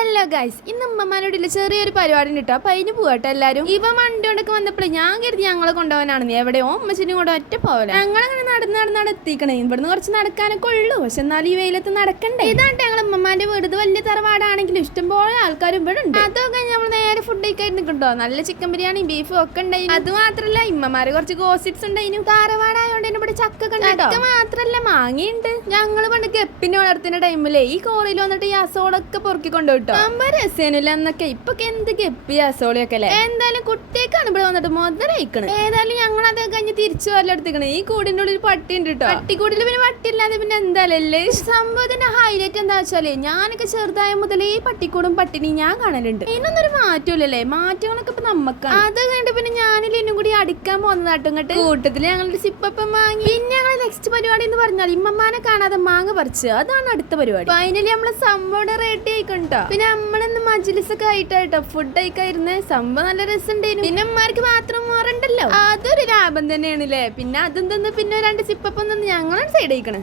Hello guys, ഇന്ന് ഉമ്മമാരോടില്ല ചെറിയൊരു പരിപാടി കിട്ടും. അപ്പൊ അതിന് പോകട്ടെ എല്ലാരും. ഇവ വണ്ടിയോടൊക്കെ വന്നപ്പോൾ ഞാൻ കരുതി ഞങ്ങളെ കൊണ്ടുപോകാനാണ്. എവിടെയോ അമ്മച്ചിനും കൂടെ ഒറ്റ പോലെ ഞങ്ങളങ്ങനെ നടന്ന് എത്തിക്കണേ. ഇവിടുന്ന് കുറച്ച് നടക്കാനൊക്കെ ഉള്ളൂ, പക്ഷെ എന്നാലും ഈ വെയിലത്ത് നടക്കണ്ടേ. ഇതാണ്ട് ഞങ്ങൾ ഉമ്മമാന്റെ വീട്. വലിയ തറവാടാണെങ്കിലും ഇഷ്ടംപോലെ ആൾക്കാരും ഇവിടെ ഉണ്ട്. അതൊക്കെ നമ്മൾ നേരെ ഫുഡ് കഴിക്കാൻ നിൽക്കണ്ടോ. നല്ല ചിക്കൻ ബിരിയാണി ബീഫും ഒക്കെ ഉണ്ടായിരുന്നു. അത് മാത്രല്ല ഇമ്മമാര് കുറച്ച് ഗോസിപ്സ് ഉണ്ടായിരുന്നു. തറവാടായോണ്ട് ഇവിടെ ചക്ക കണ്ടോ. മാത്രല്ല മാങ്ങയുണ്ട്. ഞങ്ങള് പണ്ട് ഗപ്പിനെ വളർത്തുന്ന ടൈമിലെ ഈ കോറിയിൽ വന്നിട്ട് ഈ അസോളൊക്കെ പൊറുക്കി കൊണ്ടുപോട്ടോ. രസേനില്ല എന്നൊക്കെ. ഇപ്പൊ എന്ത് ഗപ്പി അസോളിയൊക്കെ അല്ലേ. എന്തായാലും കുട്ടിയൊക്കെയാണ് ഇവിടെ വന്നിട്ട് മുതലയിക്കണ്. ഏതായാലും ഞങ്ങൾ അത് കഴിഞ്ഞ് തിരിച്ചു വരലെടുത്തിക്കണേ. ഈ കൂടിന്റെ ഉള്ളിൽ പട്ടി ഉണ്ട് കേട്ടോ. പട്ടിക്കൂടിൽ പിന്നെ പട്ടിയില്ലാതെ പിന്നെ എന്തായാലല്ലേ. സംഭവത്തിന്റെ ഹൈലൈറ്റ് എന്താ വെച്ചാല് ഞാനൊക്കെ ചെറുതായ മുതലേ ഈ പട്ടിക്കൂടും പട്ടിനി ഞാൻ കാണലുണ്ട്. ഇതിനൊന്നൊരു മാറ്റമില്ലല്ലേ. മാറ്റങ്ങളൊക്കെ ഇപ്പൊ നമുക്കാണ്. അത് കഴിഞ്ഞിട്ട് പിന്നെ ഞാനിൽ ഇന്നും കൂടി അടിക്കാൻ പോകുന്നതാട്ടും ഇങ്ങോട്ട് കൂട്ടത്തില് ഞങ്ങളൊരു സിപ്പപ്പം വാങ്ങി. പിന്നെ ഞങ്ങൾ നെക്സ്റ്റ് പരിപാടി എന്ന് പറഞ്ഞാൽ ഇമ്മമാനെ കാണാതെ മാങ്ങ പറിച്ച്. അതാണ് അടുത്ത പരിപാടി. ഫൈനലി നമ്മളെ സംഭവം റെഡി ആയിക്കോട്ടോ. പിന്നെ നമ്മളിന്ന് മജ്ലിസൊക്കെ ആയിട്ടോ ഫുഡ് കഴിക്കായിരുന്നേ. സംഭവം നല്ല രസമുണ്ടായിരുന്നു. പിന്നെ അമ്മമാർക്ക് മാത്രം മോറുണ്ടല്ലോ, അതൊരു ലാഭം തന്നെയാണല്ലേ. പിന്നെ അതും തന്ന് പിന്നെ രണ്ട് സിപ്പപ്പം തന്ന് ഞങ്ങളാണ് സൈഡ് കഴിക്കണേ.